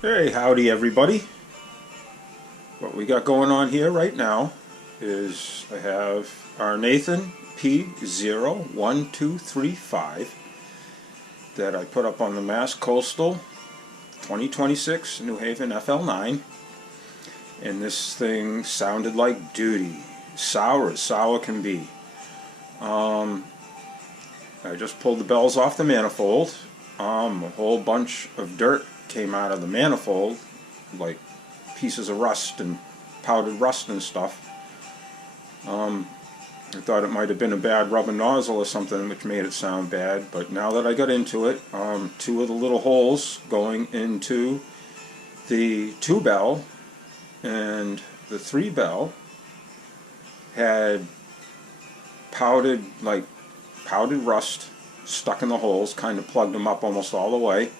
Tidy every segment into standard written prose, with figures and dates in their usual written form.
Hey, howdy everybody. What we got going on here right now is I have our Nathan P-01235 that I put up on the Mass Coastal 2026 New Haven FL9, and this thing sounded like duty. Sour as sour can be. I just pulled the bells off the manifold. A whole bunch of dirt came out of the manifold, like pieces of rust and powdered rust and stuff. I thought it might have been a bad rubber nozzle or something, which made it sound bad, but now that I got into it, two of the little holes going into the 2 bell and the 3 bell had powdered rust stuck in the holes, kind of plugged them up almost all the way.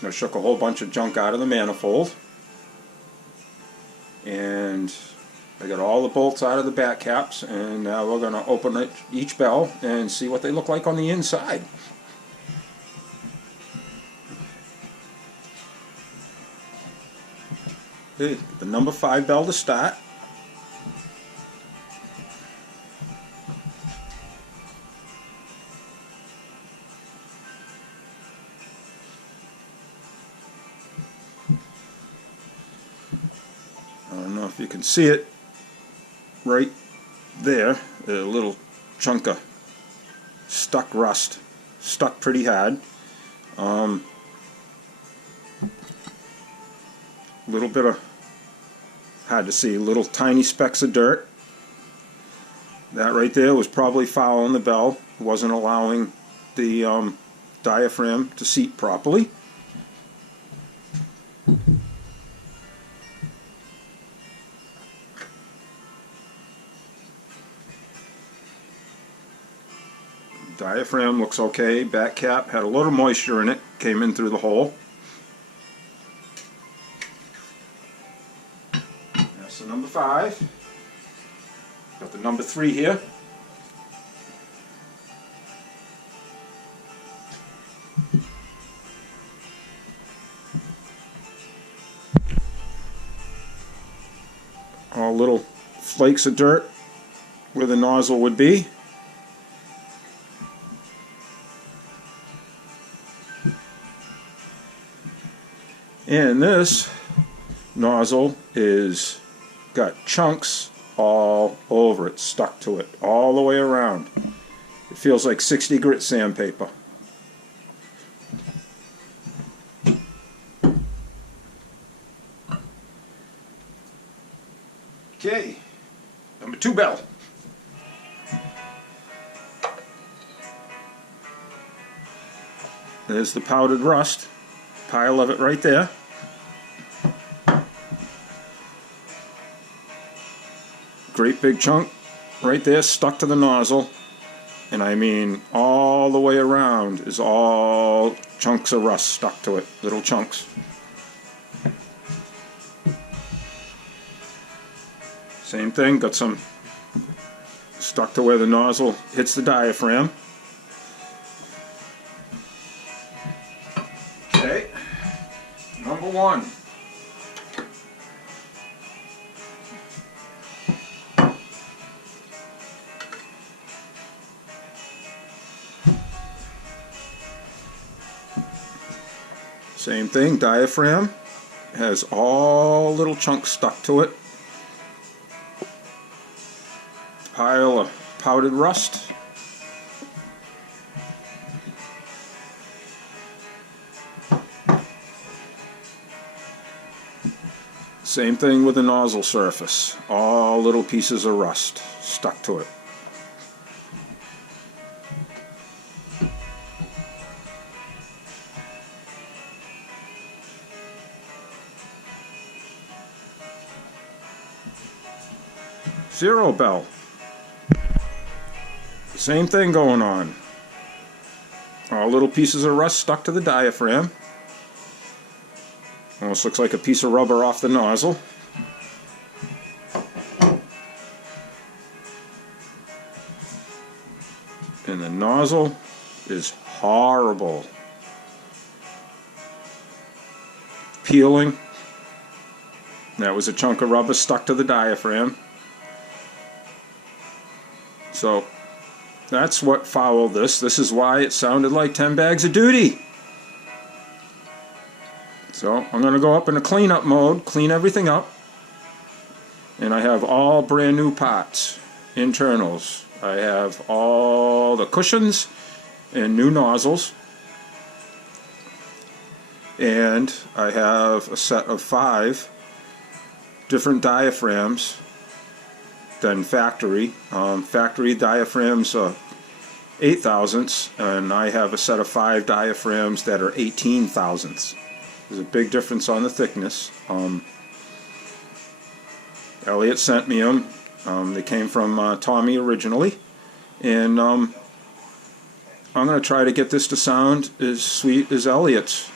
I shook a whole bunch of junk out of the manifold, and I got all the bolts out of the back caps, and now we're going to open each bell and see what they look like on the inside. Okay, the number 5 bell to start. I don't know if you can see it right there, a little chunk of stuck rust, stuck pretty hard. Little bit of, hard to see, little tiny specks of dirt. That right there was probably fouling the bell, wasn't allowing the diaphragm to seat properly. Diaphragm looks okay. Back cap had a little moisture in it, came in through the hole. That's the number 5. Got the number 3 here. All little flakes of dirt where the nozzle would be. And this nozzle is got chunks all over it, stuck to it, all the way around. It feels like 60 grit sandpaper. Okay, number 2 bell. There's the powdered rust, pile of it right there. Great big chunk right there stuck to the nozzle, and I mean all the way around is all chunks of rust stuck to it, little chunks. Same thing, got some stuck to where the nozzle hits the diaphragm. Okay, number 1. Same thing, diaphragm has all little chunks stuck to it. Pile of powdered rust. Same thing with the nozzle surface, all little pieces of rust stuck to it. Zero bell. Same thing going on. All little pieces of rust stuck to the diaphragm. Almost looks like a piece of rubber off the nozzle. And the nozzle is horrible. peeling. That was a chunk of rubber stuck to the diaphragm. So that's what fouled this. This is why it sounded like 10 bags of duty. So I'm going to go up in a cleanup mode, clean everything up. And I have all brand new pots, internals. I have all the cushions and new nozzles. And I have a set of 5 different diaphragms than factory. Factory diaphragms 8 thousandths, and I have a set of 5 diaphragms that are 18 thousandths. There's a big difference on the thickness. Elliot sent me them. They came from Tommy originally, and I'm going to try to get this to sound as sweet as Elliot's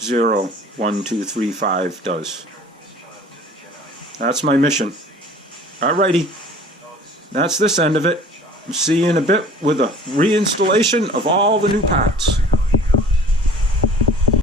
01235 does. That's my mission. Alrighty, that's this end of it. See you in a bit with a reinstallation of all the new pots.